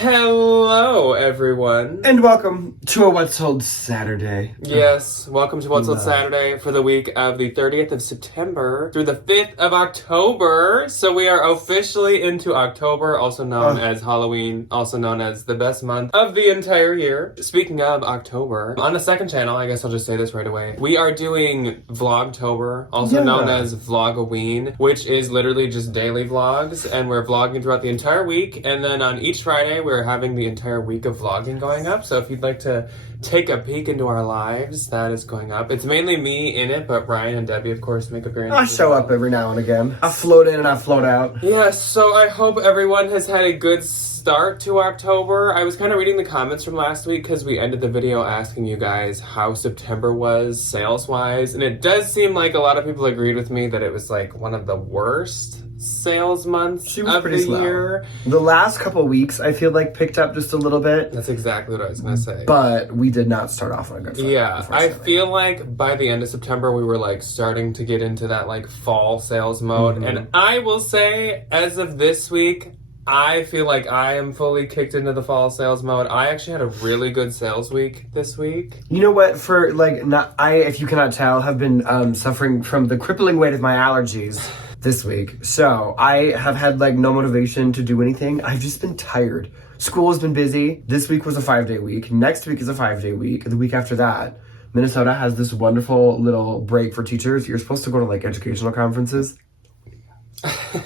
Hello, everyone. And welcome to a What's Sold Saturday. Yes, welcome to What's Sold Saturday for the week of the 30th of September through the 5th of October. So we are officially into October, also known as Halloween, also known as the best month of the entire year. Speaking of October, on the second channel, I guess I'll just say this right away, we are doing Vlogtober, also known as Vlogoween, which is literally just daily vlogs, and we're vlogging throughout the entire week, and then on each Friday, we're having the entire week of vlogging going up. So if you'd like to take a peek into our lives, that is going up. It's mainly me in it, but Ryan and Debbie, of course, make appearances. I show up every now and again. I float in and I float out. Yes, so I hope everyone has had a good start to October. I was kind of reading the comments from last week because we ended the video asking you guys how September was sales-wise, and it does seem like a lot of people agreed with me that it was like one of the worst sales months of the year. The last couple weeks, I feel like picked up just a little bit. That's exactly what I was gonna say. But we did not start off on a good foot. Yeah, I feel like by the end of September, we were like starting to get into that like fall sales mode. And I will say, as of this week, I feel like I am fully kicked into the fall sales mode. I actually had a really good sales week this week. You know what? For like, if you cannot tell, have been suffering from the crippling weight of my allergies this week. So I have had like no motivation to do anything. I've just been tired. School has been busy. This week was a 5-day week. Next week is a 5-day week. The week after that, Minnesota has this wonderful little break for teachers. You're supposed to go to like educational conferences.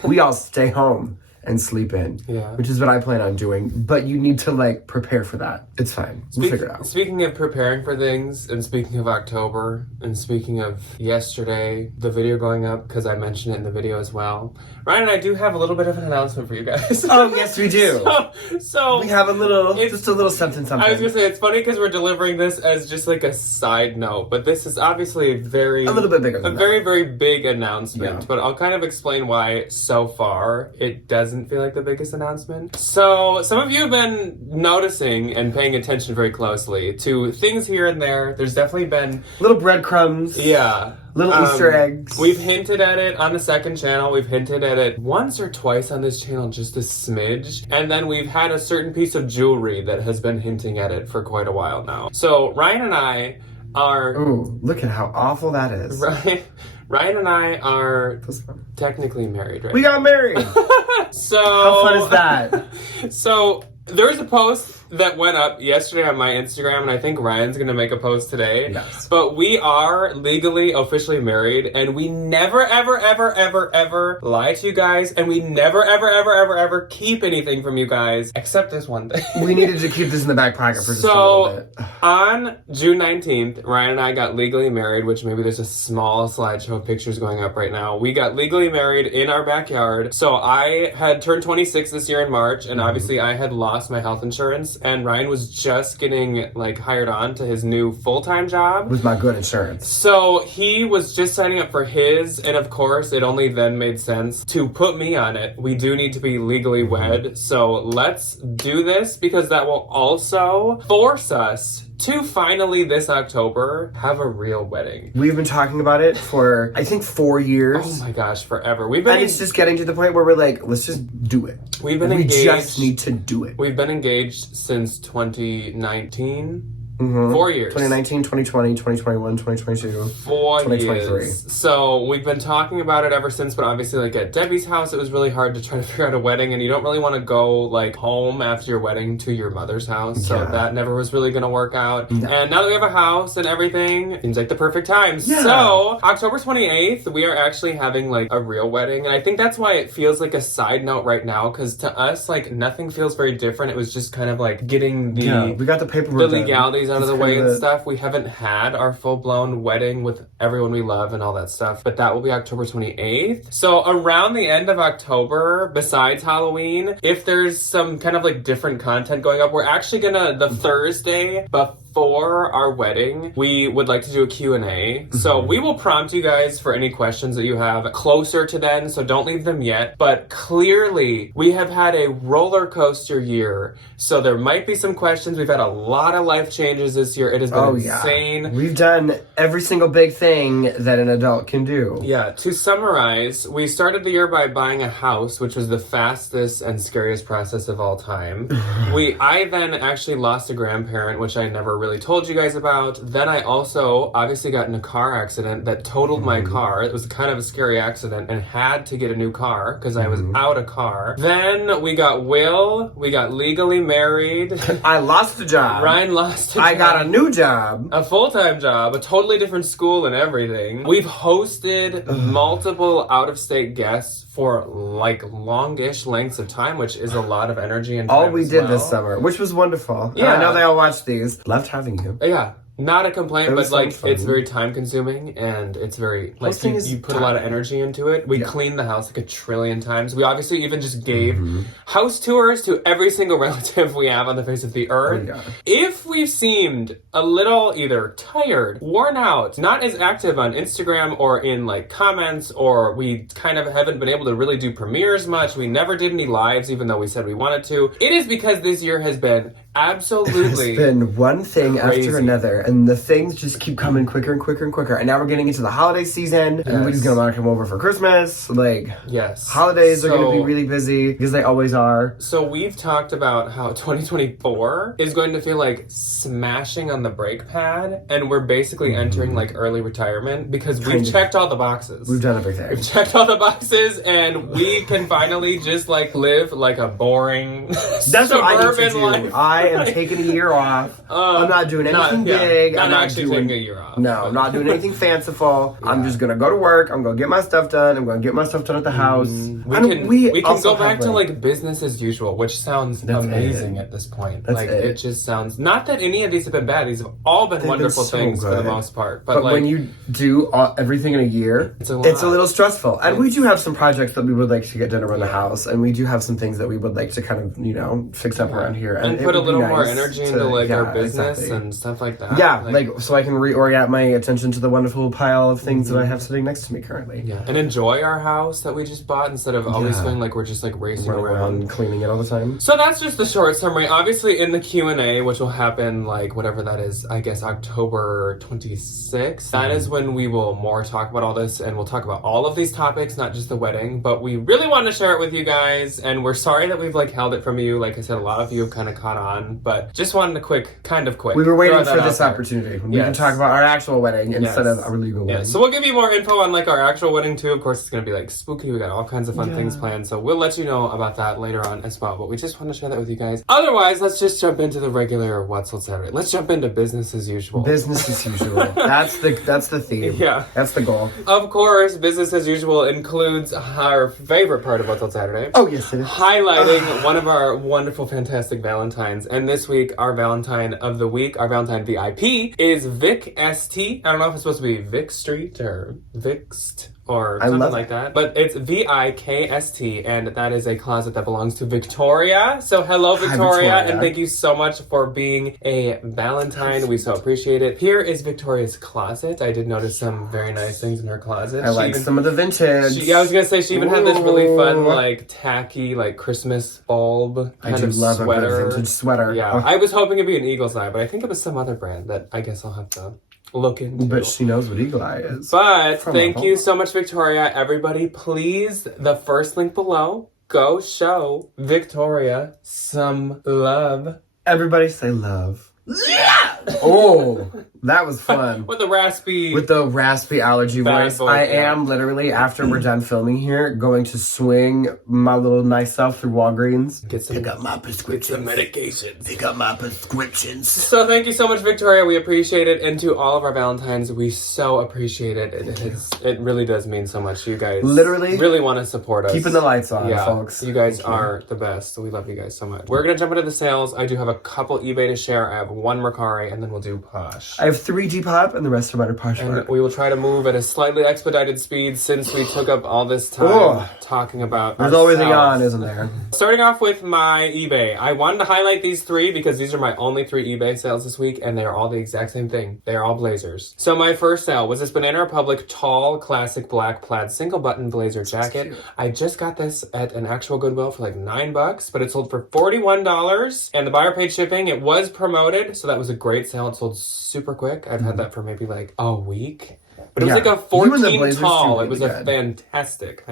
We all stay home and sleep in, which is what I plan on doing. But you need to like prepare for that. It's fine. We'll figure it out. Speaking of preparing for things, and speaking of October, and speaking of yesterday, the video going up, because I mentioned it in the video as well, Ryan and I do have a little bit of an announcement for you guys. Oh, yes, we do. So we have just a little something. I was gonna say, it's funny because we're delivering this as just like a side note, but this is obviously a little bit bigger than very, very big announcement. Yeah. But I'll kind of explain why so far it doesn't feel like the biggest announcement. So some of you have been noticing and paying attention very closely to things here and there. There's definitely been little breadcrumbs. Yeah. Little Easter eggs. We've hinted at it on the second channel. We've hinted at it once or twice on this channel, just a smidge. And then we've had a certain piece of jewelry that has been hinting at it for quite a while now. So Ryan and I are... Ooh, look at how awful that is. Ryan and I are technically married, right? We got married! So... How fun is that? So... There was a post that went up yesterday on my Instagram, and I think Ryan's going to make a post today. Yes. But we are legally, officially married, and we never, ever, ever, ever, ever lie to you guys, and we never, ever, ever, ever, ever keep anything from you guys, except this one thing. We needed to keep this in the back pocket for just a little bit. On June 19th, Ryan and I got legally married, which maybe there's a small slideshow of pictures going up right now. We got legally married in our backyard. So I had turned 26 this year in March, and obviously I had lost my health insurance, and Ryan was just getting like hired on to his new full-time job with my good insurance. So he was just signing up for his, and of course it only then made sense to put me on it. We do need to be legally wed, so let's do this, because that will also force us to finally this October have a real wedding. We've been talking about it for I think 4 years. Oh my gosh, forever. And it's just getting to the point where we're like, let's just do it. We just need to do it. We've been engaged since 2019. 4 years. 2019, 2020, 2021, 2022, 2023. Years. So we've been talking about it ever since, but obviously like at Debbie's house, it was really hard to try to figure out a wedding, and you don't really want to go like home after your wedding to your mother's house. So that never was really going to work out. No. And now that we have a house and everything, seems like the perfect time. Yeah. So October 28th, we are actually having like a real wedding. And I think that's why it feels like a side note right now, because to us, like nothing feels very different. It was just kind of like getting we got the paperwork, the legalities out of the way and stuff. We haven't had our full-blown wedding with everyone we love and all that stuff, but that will be October 28th. So around the end of October, besides Halloween, if there's some kind of like different content going up, we're actually gonna, the Thursday before before our wedding, we would like to do a Q&A. So we will prompt you guys for any questions that you have closer to then, so don't leave them yet. But clearly, we have had a roller coaster year, so there might be some questions. We've had a lot of life changes this year. It has been insane. We've done every single big thing that an adult can do. Yeah, to summarize, we started the year by buying a house, which was the fastest and scariest process of all time. I then actually lost a grandparent, which I never really told you guys about. Then I also obviously got in a car accident that totaled my car. It was kind of a scary accident and had to get a new car because I was out of car. Then we got Will. We got legally married. I lost a job. Ryan lost a job. I got a new job. A full-time job, a totally different school and everything. We've hosted multiple out-of-state guests for like longish lengths of time, which is a lot of energy and time. All we did this summer, which was wonderful. Yeah. I know they all watched these. Loved having you. Yeah. Not a complaint, but so like fun. it's very time consuming and it's very like you put a lot of energy into it. We cleaned the house like a trillion times. We obviously even just gave house tours to every single relative we have on the face of the earth. If we've seemed a little either tired, worn out, not as active on Instagram or in like comments, or we kind of haven't been able to really do premieres much, we never did any lives even though we said we wanted to, it is because this year has been absolutely It's been one thing crazy. after another, and the things just keep coming quicker and quicker and quicker. And now we're getting into the holiday season, and everybody's gonna want to come over for Christmas. Like, holidays are gonna be really busy because they always are. So we've talked about how 2024 is going to feel like smashing on the brake pad, and we're basically entering like early retirement because we've checked all the boxes. We've done everything. We've checked all the boxes, and we can finally just like live like a boring That's what I need to do. life. I am taking a year off. I'm not doing anything big. Not I'm not actually doing taking a year off. No, I'm not doing anything fanciful. I'm just gonna go to work. I'm gonna get my stuff done. I'm gonna get my stuff done at the house. We can go back to like business as usual, which sounds amazing at this point. It just sounds, not that any of these have been bad. These have all been wonderful things for the most part. But like, when you do everything in a year, it's a little stressful. And we do have some projects that we would like to get done around the house, and we do have some things that we would like to kind of fix up around here and put a little more energy into like our business and stuff like that. Yeah, like so I can reorient my attention to the wonderful pile of things that I have sitting next to me currently. Yeah, and enjoy our house that we just bought instead of always feeling like we're just like racing around cleaning it all the time. So that's just the short summary. Obviously in the Q&A, which will happen like whatever that is, I guess October 26th, that is when we will more talk about all this, and we'll talk about all of these topics, not just the wedding, but we really want to share it with you guys, and we're sorry that we've like held it from you. Like I said, a lot of you have kind of caught on, but just wanted to kind of quick. We were waiting for this opportunity. We can talk about our actual wedding instead of our legal wedding. So we'll give you more info on like our actual wedding too. Of course, it's going to be like spooky. We got all kinds of fun things planned. So we'll let you know about that later on as well. But we just want to share that with you guys. Otherwise, let's just jump into the regular What's Sold Saturday. Let's jump into business as usual. Business as usual. That's the theme. Yeah. That's the goal. Of course, business as usual includes our favorite part of What's Sold Saturday. Oh, yes, it is. Highlighting one of our wonderful, fantastic Valentines. And this week, our Valentine of the week, our Valentine VIP, is Vic ST. I don't know if it's supposed to be Vic Street or Vixt or something like that. But it's VIKST, and that is a closet that belongs to Victoria. So hello, Victoria, and thank you so much for being a Valentine. We so appreciate it. Here is Victoria's closet. I did notice some very nice things in her closet. I like some of the vintage. I was gonna say she even had this really fun, like tacky, like Christmas bulb kind of love sweater. A vintage sweater. Yeah, I was hoping it'd be an Eagle's Eye, but I think it was some other brand that I guess I'll have to look into. But she knows what Eagle Eye is. But thank you so much, Victoria. Everybody, please, the first link below, go show Victoria some love. Everybody say love. Yeah! Oh, that was fun. With the raspy allergy voice. I am literally, after we're done filming here, going to swing my little nice self through Walgreens. Pick up my prescriptions. Get some medications. Pick up my prescriptions. So thank you so much, Victoria. We appreciate it. And to all of our Valentines, we so appreciate it. It really does mean so much. You guys literally really want to support us. Keeping the lights on, folks. You guys are the best. We love you guys so much. We're going to jump into the sales. I do have a couple eBay to share. I have one Mercari and then we'll do Posh. I have 3 Depop, and the rest are mine are Poshmark. And we will try to move at a slightly expedited speed since we took up all this time talking about There's ourselves. always a yawn, isn't there? Starting off with my eBay. I wanted to highlight these 3 because these are my only 3 eBay sales this week, and they are all the exact same thing. They are all blazers. So my first sale was this Banana Republic tall, classic black plaid single button blazer jacket. I just got this at an actual Goodwill for like $9, but it sold for $41, and the buyer paid shipping. It was promoted, so that was a great sale. It sold super quick. I've had that for maybe like a week. But it was like a 14 tall. It was a fantastic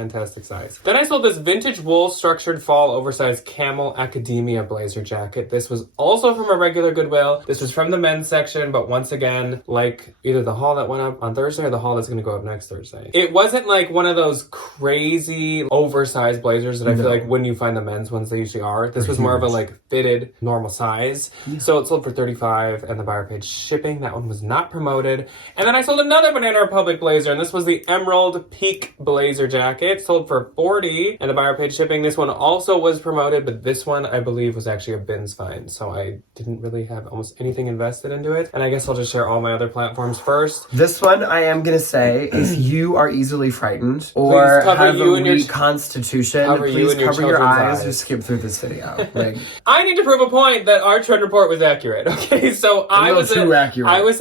size. Then I sold this vintage wool structured fall oversized camel academia blazer jacket. This was also from a regular Goodwill. This was from the men's section, but once again, like either the haul that went up on Thursday or the haul that's going to go up next Thursday. It wasn't like one of those crazy oversized blazers that I feel like when you find the men's ones, they usually are. This was more of a like fitted normal size. So it sold for $35 and the buyer paid shipping. That one was not promoted. And then I sold another Banana Republic blazer, and this was the Emerald Peak blazer jacket. Sold for $40 and the buyer paid shipping. This one also was promoted, but this one I believe was actually a bins find, so I didn't really have almost anything invested into it. And I guess I'll just share all my other platforms first. This one, I am gonna say, if you are easily frightened or have a weak constitution, please cover your eyes or skip through this video. Like, I need to prove a point that our trend report was accurate. Okay, so I was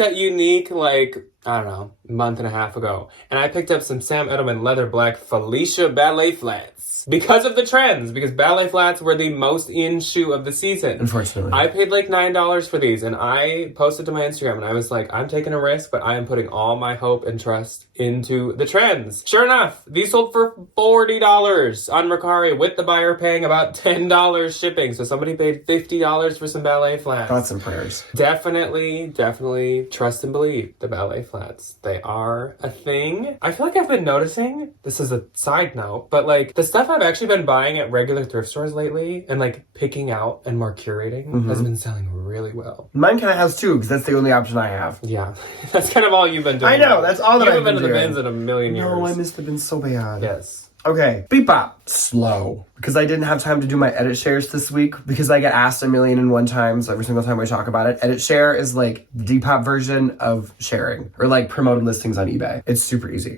at Unique like, I don't know, a month and a half ago, and I picked up some Sam Edelman leather black Felicia ballet flats because of the trends, because ballet flats were the most in shoe of the season. Unfortunately. I paid like $9 for these, and I posted to my Instagram, and I was like, I'm taking a risk, but I am putting all my hope and trust into the trends. Sure enough, these sold for $40 on Mercari with the buyer paying about $10 shipping. So somebody paid $50 for some ballet flats. Thoughts and prayers. Definitely trust and believe the ballet flats. They are a thing. I feel like I've been noticing, this is a side note, but like the stuff I've actually been buying at regular thrift stores lately and like picking out and more curating has been selling really well. Mine kind of has too, because that's the only option I have. Yeah, that's kind of all you've been doing. I know, that's all that I've been doing. You haven't been to the bins in a million years. No, I missed the bins so bad. Yes. Okay, Bebop. Slow. Because I didn't have time to do my edit shares this week because I get asked 1,000,001 times every single time I talk about it. Edit share is like the Depop version of sharing or like promoted listings on eBay. It's super easy.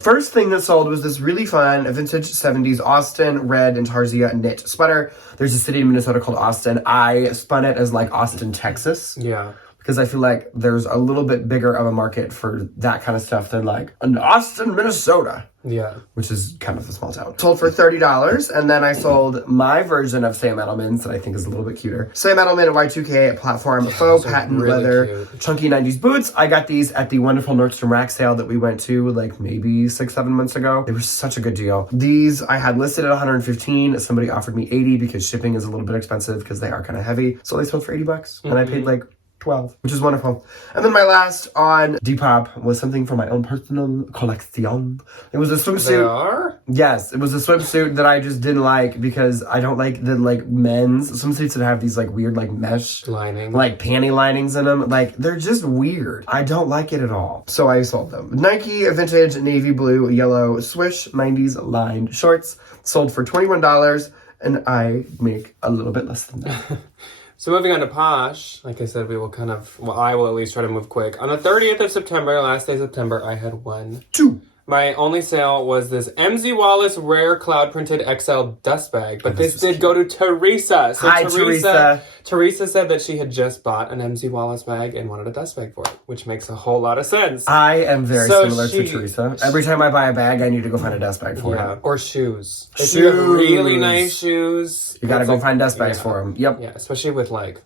First thing that sold was this really fun vintage 70s Austin red intarsia knit sweater. There's a city in Minnesota called Austin. I spun it as like Austin, Texas. Yeah. Because I feel like there's a little bit bigger of a market for that kind of stuff than like an Austin, Minnesota. Yeah. Which is kind of a small town. Sold for $30. And then I sold my version of Sam Edelman's that I think is a little bit cuter. Sam Edelman Y2K platform faux patent really leather cute. Chunky 90s boots. I got these at the wonderful Nordstrom Rack sale that we went to like maybe 6-7 months ago. They were such a good deal. These I had listed at $115. Somebody offered me $80 because shipping is a little bit expensive because they are kind of heavy. So they sold for $80. And I paid like $12, which is wonderful. And then my last on Depop was something for my own personal collection. It was a swimsuit. They are? Yes, it was a swimsuit that I just didn't like because I don't like the like men's swimsuits that have these like weird like mesh lining, like panty linings in them. Like they're just weird. I don't like it at all. So I sold them. Nike vintage navy blue yellow swish 90s lined shorts sold for $21, and I make a little bit less than that. So moving on to Posh, like I said, we will I will at least try to move quick. On the 30th of September, last day of September, I had two. My only sale was this MZ Wallace Rare Cloud Printed XL dust bag, but this did go to Teresa. So Hi, Teresa. Teresa said that she had just bought an MZ Wallace bag and wanted a dust bag for it, which makes a whole lot of sense. I am very similar to Teresa. Every time I buy a bag, I need to go find a dust bag for it. Or shoes. If you have really nice shoes, you gotta go find dust bags for them. Yep. Yeah, especially with like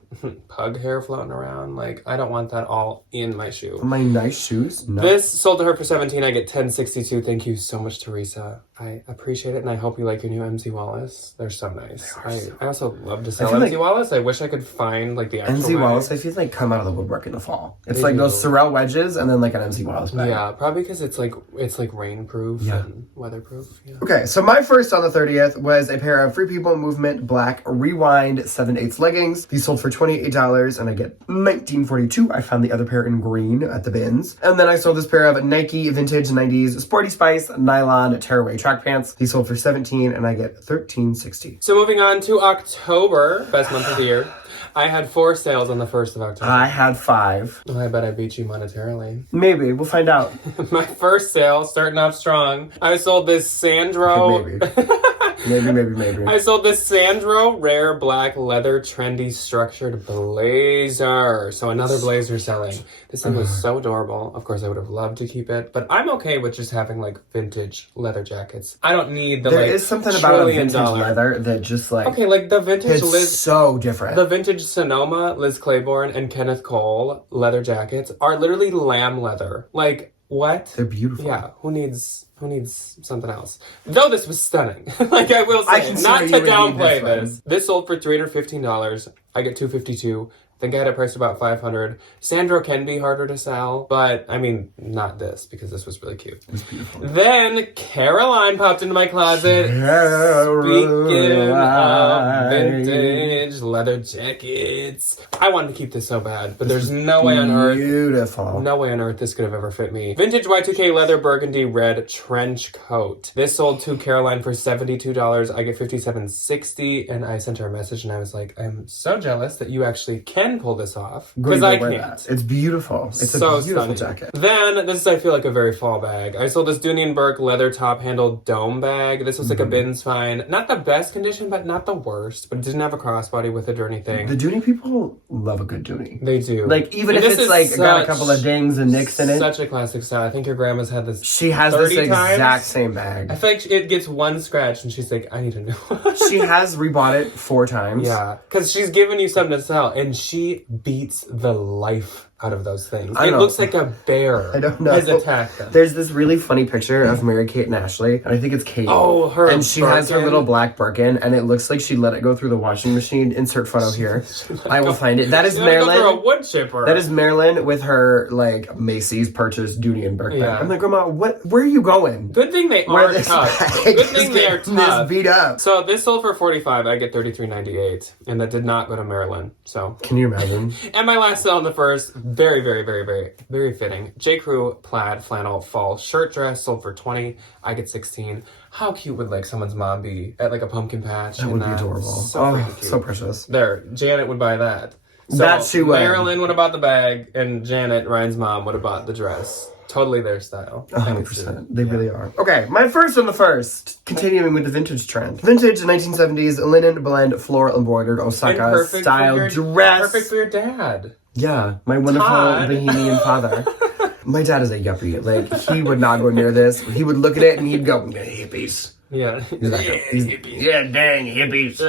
pug hair floating around. Like, I don't want that all in my shoe. My nice shoes? No. This sold to her for $17. I get $10.62. Thank you so much, Teresa. I appreciate it, and I hope you like your new MZ Wallace. They're so nice. I also love to sell MZ Wallace. I wish I could find like the actual MZ Wallace, I feel like come out of the woodwork in the fall. It's like those Sorel wedges and then like an MZ Wallace bag. Yeah, probably because it's like rainproof and weatherproof. Yeah. Okay, so my first on the 30th was a pair of Free People Movement black Rewind 7/8 leggings. These sold for $28 and I get $19.42. I found the other pair in green at the bins. And then I sold this pair of Nike vintage 90s Sporty Spice nylon tearaway track pants. These sold for $17 and I get $13.60. So moving on to October, best month of the year. I had 4 sales on the 1st of October. I had 5. Oh, I bet I beat you monetarily. Maybe. We'll find out. My first sale, starting off strong. I sold this Sandro. Maybe. I sold this Sandro rare black leather trendy structured blazer. So another blazer selling. This thing was so adorable. Of course, I would have loved to keep it, but I'm okay with just having like vintage leather jackets. I don't need the There is something about a vintage $1 leather that just like Okay, like the vintage it's so different. The vintage Sonoma, Liz Claiborne, and Kenneth Cole leather jackets are literally lamb leather. Like, what? They're beautiful. Yeah, who needs something else? Though this was stunning. Like, I will say, not to downplay this. This sold for $315. I get $252. I think I had it priced about $500. Sandro can be harder to sell, but I mean, not this, because this was really cute. It's beautiful. Then Caroline popped into my closet. Speaking of vintage leather jackets. I wanted to keep this so bad, but there's no way on earth. Beautiful. No way on earth this could have ever fit me. Vintage Y2K leather burgundy red trench coat. This sold to Caroline for $72. I get $57.60, and I sent her a message and I was like, I'm so jealous that you actually can pull this off. Because I can't. It's beautiful. It's so a beautiful stunning. jacket. Then, this is, I feel like, a very fall bag. I sold this Dooney & Burke leather top-handled dome bag. This was like a bin's fine. Not the best condition, but not the worst. But it didn't have a crossbody with it or anything. The Dooney people love a good Dooney. They do. Like, even if it's like got a couple of dings and nicks in it. Such a classic style. I think your grandma's had this She has 30 this exact times. same bag. I feel like it gets one scratch and she's like, I need a new one. She has rebought it 4 times. Yeah, because she's giving you something to sell, and she beats the life out of those things. I It know. looks like a bear I don't know. has attacked them. There's this really funny picture of Mary-Kate and Ashley, and I think it's Kate. Oh, her And she has her Birkin. little black Birkin, and it looks like she let it go through the washing machine. Insert photo here. I will find it. That is She's gonna go through a Marilyn. wood chipper. That is Marilyn with her, like, Macy's purchased Dooney and Burke bag. Yeah. I'm like, Grandma, where are you going? Good thing they Where are this tough. bag Good is thing they are getting this tough. beat up. So this sold for $45. I get $33.98, and that did not go to Maryland. So, Can you imagine? and my last sale on the first, very, very, very, very, very fitting. J. Crew plaid flannel fall shirt dress sold for $20. I get $16. How cute would like someone's mom be at like a pumpkin patch? That would be adorable. So freaking cute. So precious. There, Janet would buy that. So That she would. Marilyn would have bought the bag, and Janet, Ryan's mom, would have bought the dress. Totally their style. 100%. They really are. Okay, my first on the first. Continuing with the vintage trend. Vintage 1970s linen blend floral embroidered Osaka style dress. Perfect for your dad. Yeah, my wonderful Todd. Bohemian father. My dad is a yuppie. Like, he would not go near this. He would look at it and he'd go, hippies. Yeah. Yeah, dang, hippies.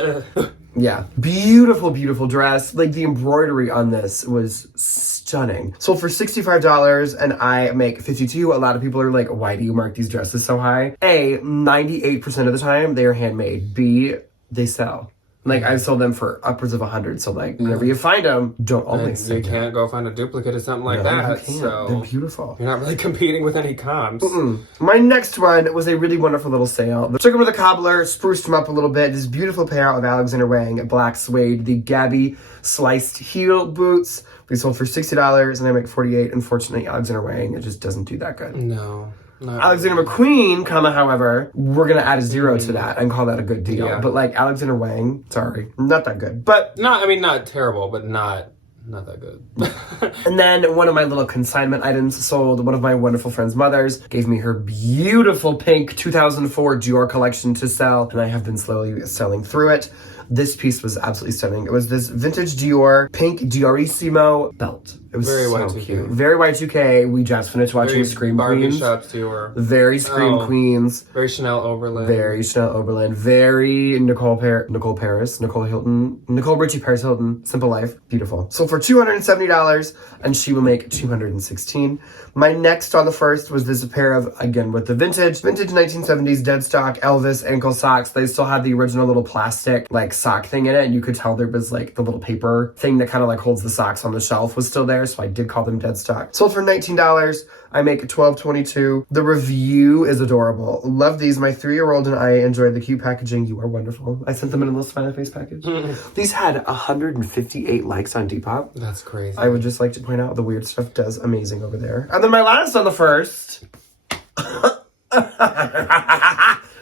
Yeah. Beautiful, beautiful dress. Like, the embroidery on this was stunning. Sold for $65 and I make $52. A lot of people are like, why do you mark these dresses so high? A, 98% of the time, they are handmade. B, they sell. Like, I've sold them for upwards of 100. So, like, whenever you find them, don't always You can't go find a duplicate of something like that. You can't. So They're beautiful. you're not really competing with any comps. My next one was a really wonderful little sale. Took him to the cobbler, spruced him up a little bit. This beautiful pair of Alexander Wang black suede, the Gabby sliced heel boots. They sold for $60 and I make $48. Unfortunately, Alexander Wang, it just doesn't do that good. No. Not Alexander McQueen, however, we're gonna add a 0 to that and call that a good deal. Yeah. But like Alexander Wang, sorry, not that good. But I mean, not terrible, but not that good. and then one of my little consignment items sold. One of my wonderful friend's mothers gave me her beautiful pink 2004 Dior collection to sell, and I have been slowly selling through it. This piece was absolutely stunning. It was this vintage Dior pink Diorissimo belt. It was Very so Y2K. cute. Very Y2K. We just finished watching Very Scream Barbie Queens. shops you were. Very Scream Oh. Queens. Very Chanel Oberlin. Very Chanel Oberlin. Very Nicole Paris. Nicole Hilton. Nicole Richie Paris Hilton. Simple Life. Beautiful. So for $270, and she will make $216. My next on the first was this pair of, again, with the vintage 1970s dead stock Elvis ankle socks. They still had the original little plastic, like, sock thing in it, and you could tell there was, like, the little paper thing that kind of, like, holds the socks on the shelf was still there, so I did call them dead stock. Sold for $19. I make $12.22. The review is adorable. Love these. My 3-year-old and I enjoyed the cute packaging. You are wonderful. I sent them in a little smiley face package. These had 158 likes on Depop. That's crazy. I would just like to point out the weird stuff does amazing over there. And then my last on the first.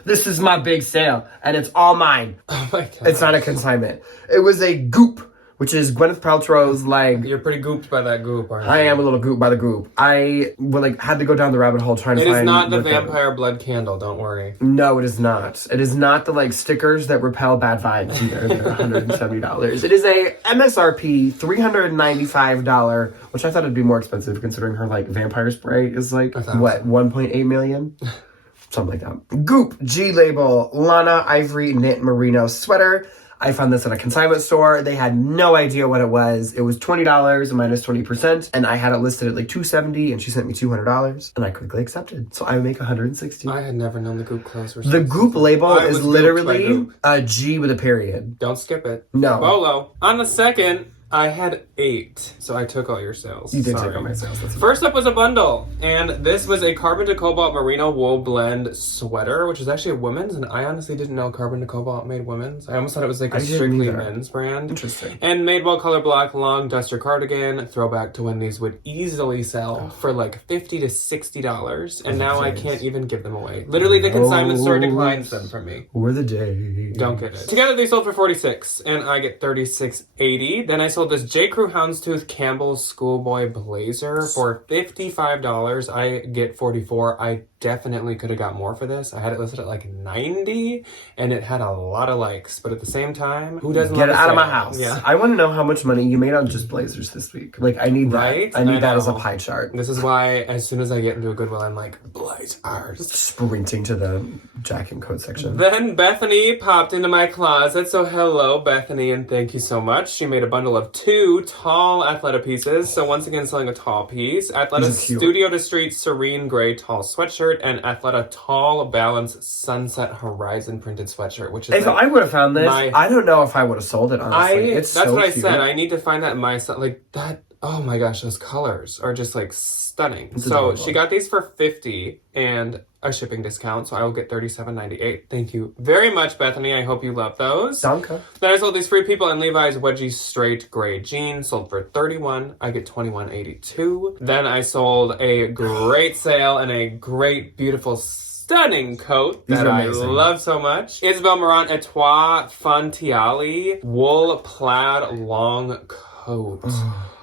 This is my big sale, and it's all mine. Oh my god. It's not a consignment. It was a Goop which is Gwyneth Paltrow's like. You're pretty gooped by that goop, aren't you? I am a little gooped by the goop. I had to go down the rabbit hole trying to find. It is not the what vampire blood candle. Don't worry. No, it is not. It is not the like stickers that repel bad vibes either. They're $170. It is a MSRP $395, which I thought it'd be more expensive considering her like vampire spray is like what 1.8 million. Something like that. Goop G label Lana Ivory knit merino sweater. I found this at a consignment store. They had no idea what it was. It was $20 minus 20%, and I had it listed at like $270, and she sent me $200, and I quickly accepted. So I make $160. I had never known the goop clothes were. The goop label is literally a G with a period. Don't skip it. No. Bolo. On the second, I had 8, so I took all your sales. You did take all my sales. First up was a bundle, and this was a Carbon to Cobalt Merino Wool Blend sweater, which is actually a women's, and I honestly didn't know Carbon to Cobalt made women's. I almost thought it was like a strictly men's brand. Interesting. And Madewell Color Block Long Duster Cardigan, throwback to when these would easily sell for like $50 to $60, and now I can't even give them away. Literally, the consignment store declines them from me. Were the days. Don't get it. Together they sold for $46, and I get $36.80. Then I sold this J. Crew Houndstooth Campbell's Schoolboy Blazer for $55. I get $44. I definitely could have got more for this. I had it listed at like $90, and it had a lot of likes. But at the same time, who doesn't get it out of my sale? house? Yeah. I want to know how much money you made on just blazers this week. Like, I need that. Right? I need I that as a know. pie chart. This is why, as soon as I get into a Goodwill, I'm like, blazers. Sprinting to the jacket and coat section. Then Bethany popped into my closet. So hello, Bethany, and thank you so much. She made a bundle of 2 tall Athleta pieces. So once again, selling a tall piece. Athleta Studio to Street Serene Gray tall sweatshirt and Athleta tall Balance Sunset Horizon printed sweatshirt, which is If I would have found this, I don't know if I would have sold it, honestly. that's so what cute. I said. I need to find that myself. Like that. Oh my gosh, those colors are just like stunning. So she got these for $50 and a shipping discount, so I will get $37.98. Thank you very much, Bethany. I hope you love those. Danke. Then I sold these Free People and Levi's wedgie straight gray jeans, sold for $31. I get $21.82. Then I sold a great sale and a great, beautiful, stunning coat that I love so much. Isabel Marant Etoile Fontiali wool plaid long coat.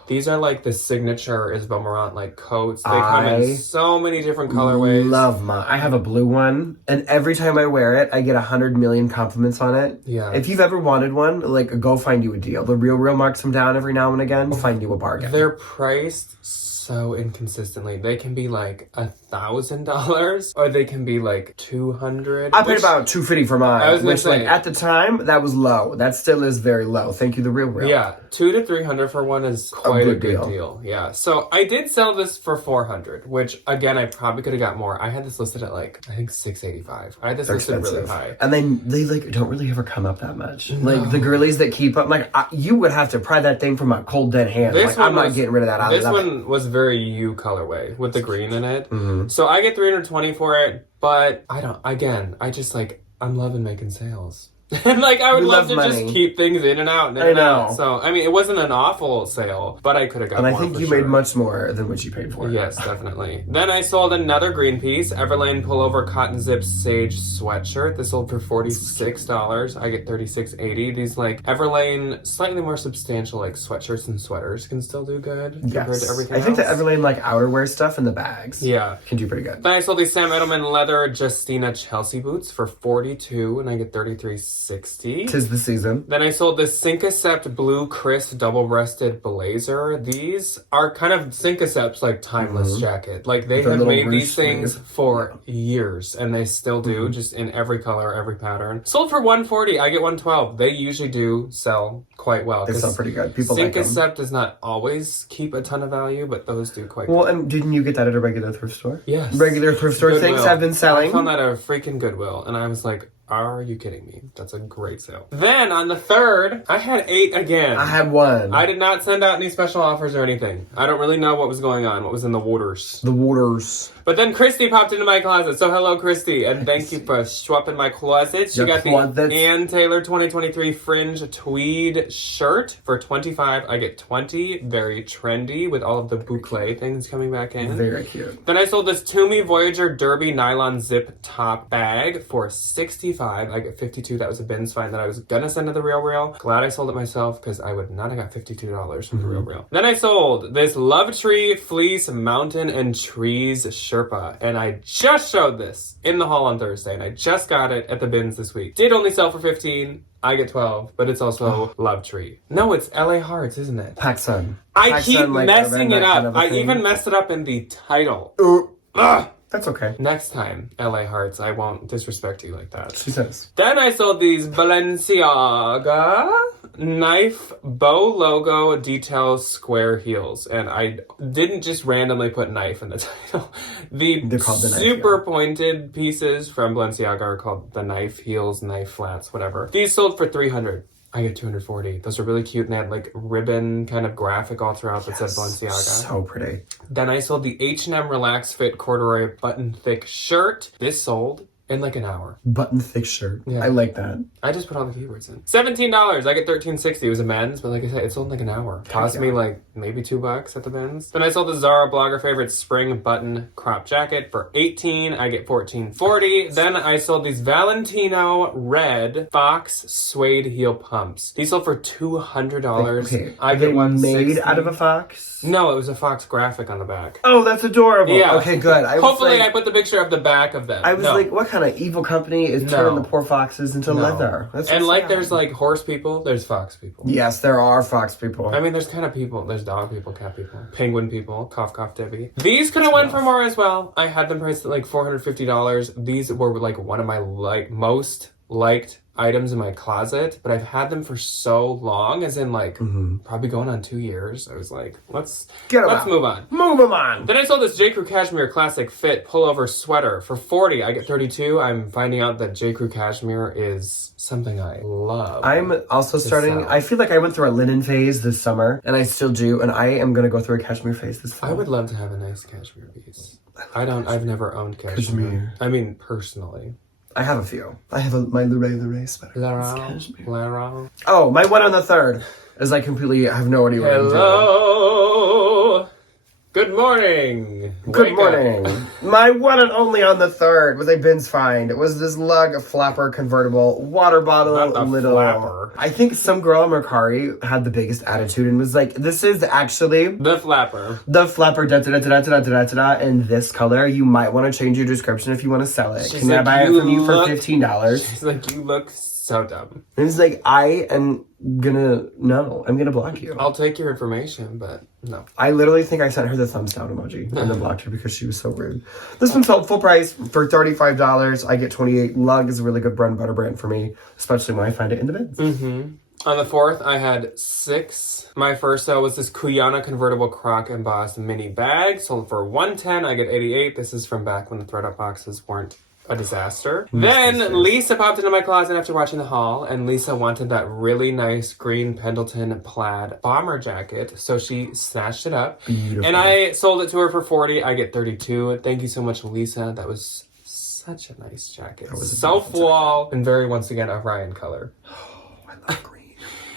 These are like the signature Isabel Marant like coats. They come in so many different colorways. Love mine. I have a blue one, and every time I wear it, I get 100 million compliments on it. Yeah. If you've ever wanted one, like, go find you a deal. The Real marks them down every now and again. We'll find you a bargain. They're priced so inconsistently. They can be like $1,000 or they can be like $200. I paid about $250 for mine. I was gonna say, like, at the time, that was low. That still is very low. Thank you, the Real. Yeah, $200 to $300 for one is quite a good deal. Yeah. So I did sell this for $400, which again I probably could have got more. I had this listed at like I think $685. I had this listed really high. And then they like don't really ever come up that much. No. Like the girlies that keep up, like you would have to pry that thing from a cold dead hand. This like I'm not getting rid of that. This one was very U colorway with the green in it. So I get $320 for it, but I just like I'm loving making sales. And like I would love to just keep things in and out and in and out. So I mean it wasn't an awful sale, but I could have got more. And I think you made much more than what you paid for. Yes, definitely. Then I sold another green piece, Everlane pullover cotton zip sage sweatshirt. This sold for $46. I get $36.80. These like Everlane slightly more substantial like sweatshirts and sweaters can still do good compared to everything else. I think the Everlane like outerwear stuff and the bags can do pretty good. Then I sold these Sam Edelman leather Justina Chelsea boots for $42 and I get $33.60. 'Tis the season. Then I sold this Syncocept blue crisp double-breasted blazer. These are kind of Syncocept's like timeless jacket. Like they have made these things for years and they still do, just in every color, every pattern. Sold for $140. I get $112. They usually do sell quite well. They sell pretty good. People like them. Syncocept does not always keep a ton of value, but those do quite well. good. And didn't you get that at a regular thrift store? Yes. Regular thrift store Goodwill. things have been selling. I found that at a freaking Goodwill and I was like, are you kidding me? That's a great sale. Then on the 3rd, I had 8 again. I had 1. I did not send out any special offers or anything. I don't really know what was going on, what was in the waters. The waters. But then Christy popped into my closet. So hello, Christy. And thank you for swapping my closet. She got the Ann Taylor 2023 fringe tweed shirt for $25. I get $20. Very trendy with all of the boucle things coming back in. Very cute. Then I sold this Tumi Voyager Derby nylon zip top bag for $65. 55. I get 52. That was a bins find that I was gonna send to the Real. Glad I sold it myself because I would not have got $52 from the Real. Then I sold this Love Tree Fleece Mountain and Trees Sherpa, and I just showed this in the haul on Thursday, and I just got it at the bins this week. Did only sell for 15. I get 12, but it's also Love Tree. No, it's LA Hearts, isn't it? PacSun. I keep PacSun, like, messing it kind up. of a I thing. even messed it up in the title. Ugh. That's okay. Next time, LA Hearts, I won't disrespect you like that. She says. Then I sold these Balenciaga knife bow logo details square heels, and I didn't just randomly put knife in the title. They're called the knife super heel. pointed pieces from Balenciaga are called the knife heels, knife flats, whatever. These sold for $300. I get 240. Those are really cute, and they had like ribbon kind of graphic all throughout that said Balenciaga. So pretty. Then I sold the H&M Relax Fit corduroy button thick shirt. This sold in like an hour. Button thick shirt. Yeah. I like that. I just put all the keywords in. $17. I get $13.60. It was a men's, but like I said, it sold in like an hour. Cost me like maybe $2 at the men's. Then I sold the Zara blogger favorite spring button crop jacket for $18. I get $14.40. Then I sold these Valentino red Fox suede heel pumps. These sold for $200. Okay. I Are they get $160. made out of a fox? No, it was a Fox graphic on the back. Oh, that's adorable. Yeah. Okay, good. Hopefully I put the picture of the back of them. I was like, what kind of evil company is turning the poor foxes into leather? That's and so like sad. there's like horse people, there's fox people. Yes, there are fox people. I mean, there's kind of people. There's dog people, cat people, penguin people, cough, cough, Debbie. These could have went for more as well. I had them priced at like $450. These were like one of my most liked items in my closet, but I've had them for so long, as in like probably going on 2 years. I was like, let's move on. Move them on. Then I sold this J. Crew Cashmere Classic Fit pullover sweater for $40. I get $32. I'm finding out that J. Crew Cashmere is something I love. I'm also starting, I feel like I went through a linen phase this summer, and I still do, and I am going to go through a cashmere phase this fall. I would love to have a nice cashmere piece. I've never owned cashmere. I mean, personally. I have a few. I have my Luray sweater. Lara. Oh, my one on the third is I completely have no idea what I'm doing. Hello. Good morning. Good Wake morning. up. My one and only on the third was a bins find. It was this lug flapper convertible water bottle. Not the little flapper. I think some girl on Mercari had the biggest attitude and was like, this is actually The flapper. the flapper in this color. You might want to change your description if you want to sell it. She's Can I like, buy it "You from you for look-" $15? She's like, you look so dumb. And it's like, I'm gonna block you. I'll take your information, but no. I literally think I sent her the thumbs down emoji and then blocked her because she was so rude. This one sold full price for $35. I get $28. Lug is a really good bread and butter brand for me, especially when I find it in the bins. On the 4th, I had 6. My first sale was this Kuyana convertible croc embossed mini bag. Sold for $110. I get $88. This is from back when the thread-up boxes weren't a disaster. Then Lisa popped into my closet after watching the haul, and Lisa wanted that really nice green Pendleton plaid bomber jacket, so she snatched it up. Beautiful. And I sold it to her for $40. I get $32. Thank you so much, Lisa. That was such a nice jacket. Self-wall and very, once again, Orion color. Oh, I love green.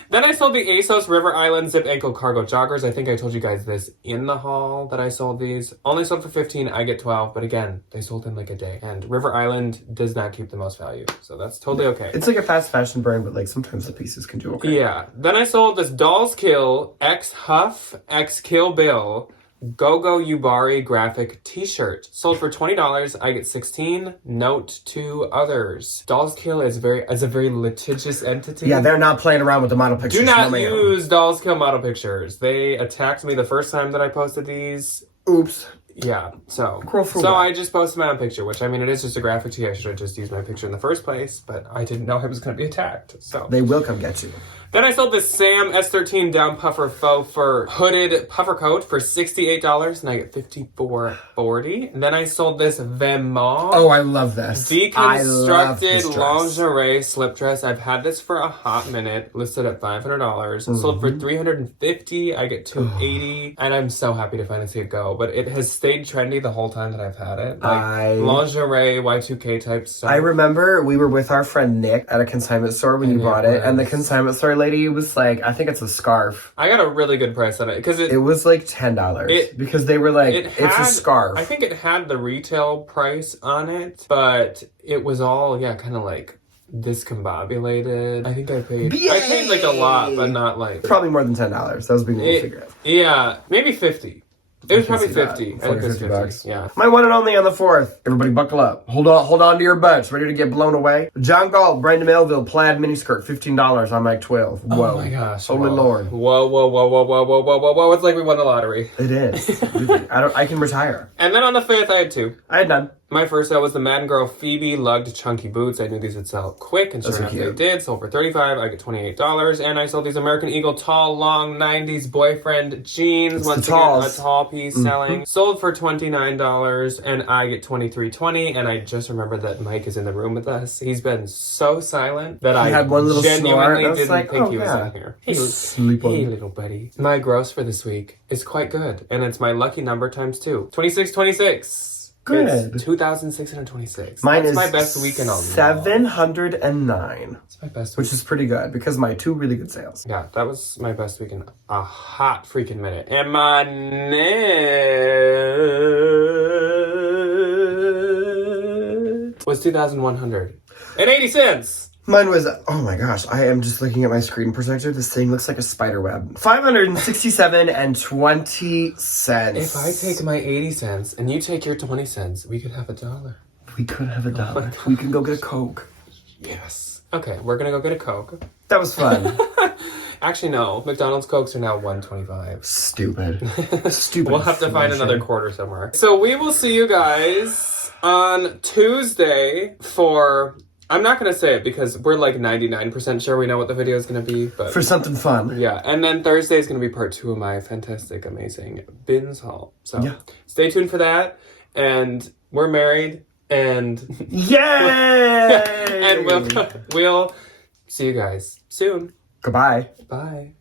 Then I sold the ASOS River Island Zip Ankle Cargo Joggers. I think I told you guys this in the haul that I sold these. Only sold for $15, I get $12, but again, they sold in like a day. And River Island does not keep the most value, so that's totally okay. It's like a fast fashion brand, but like sometimes the pieces can do okay. Yeah. Then I sold this Dolls Kill X Huff X Kill Bill Go-Go Yubari graphic t-shirt. Sold for $20. I get $16. Note to others. Dolls Kill is a very litigious entity. Yeah, they're not playing around with the model pictures. Do not no, ma'am. use Dolls Kill model pictures. They attacked me the first time that I posted these. Oops. Yeah, so what? I just posted my own picture, which I mean, it is just a graphic tee. I should have just used my picture in the first place, but I didn't know I was going to be attacked. So They will come get you. then I sold this Sam S13 down puffer faux fur hooded puffer coat for $68, and I get $54.40. And then I sold this Vemont. Oh, I love this. I love this Deconstructed dress. lingerie slip dress. I've had this for a hot minute, listed at $500. Sold for $350. I get $280, and I'm so happy to finally see it go. But it has stayed trendy the whole time that I've had it. Like lingerie, Y2K type stuff. I remember we were with our friend Nick at a consignment store when you bought it, and the consignment store lady was like, I think it's a scarf. I got a really good price on it because It was like $10 because they were like, it's a scarf. I think it had the retail price on it, but it was all kind of like discombobulated. I think I paid like a lot, but not like... Probably more than $10. That was being able to figure out. Yeah, maybe 50. It was probably see that. 50. I think it was 40, 50 bucks. Yeah. My one and only on the 4th. Everybody buckle up. Hold on to your butts. Ready to get blown away? John Galt, Brandon Melville, plaid miniskirt, $15 on Mike 12. Whoa. Oh my gosh. Holy Lord. Whoa. It's like we won the lottery. It is. I can retire. And then on the 5th, I had 2. I had none. My first sale was the Madden Girl Phoebe lugged chunky boots. I knew these would sell quick, and sure enough they did. Sold for $35. I get $28. And I sold these American Eagle tall, long 90s boyfriend jeans. Once again, a tall piece selling. Sold for $29, and I get $23.20. And I just remembered that Mike is in the room with us. He's been so silent that I had one little genuinely snort. didn't think he was yeah. in here. Sleep on. Hey, little buddy. My gross for this week is quite good, and it's my lucky number times 2. 2626. Good. It's 2,626. Mine That's is my best week in a 709. It's my best Which is pretty good because my 2 really good sales. Yeah, that was my best week in a hot freaking minute. And my net was 2,180 cents. Mine was, oh my gosh, I am just looking at my screen protector. This thing looks like a spider web. 567 and 20 cents. If I take my 80 cents and you take your 20 cents, we could have $1. We could have $1. We can go get a Coke. Yes. Okay, we're gonna go get a Coke. That was fun. Actually, no. McDonald's Cokes are now $1.25. Stupid. Stupid. We'll have to find another quarter somewhere. So we will see you guys on Tuesday for... I'm not going to say it because we're like 99% sure we know what the video is going to be. But for something fun. Yeah, and then Thursday is going to be part 2 of my fantastic, amazing bins haul. So yeah. Stay tuned for that. And we're married. And... Yay! And we'll see you guys soon. Goodbye. Bye.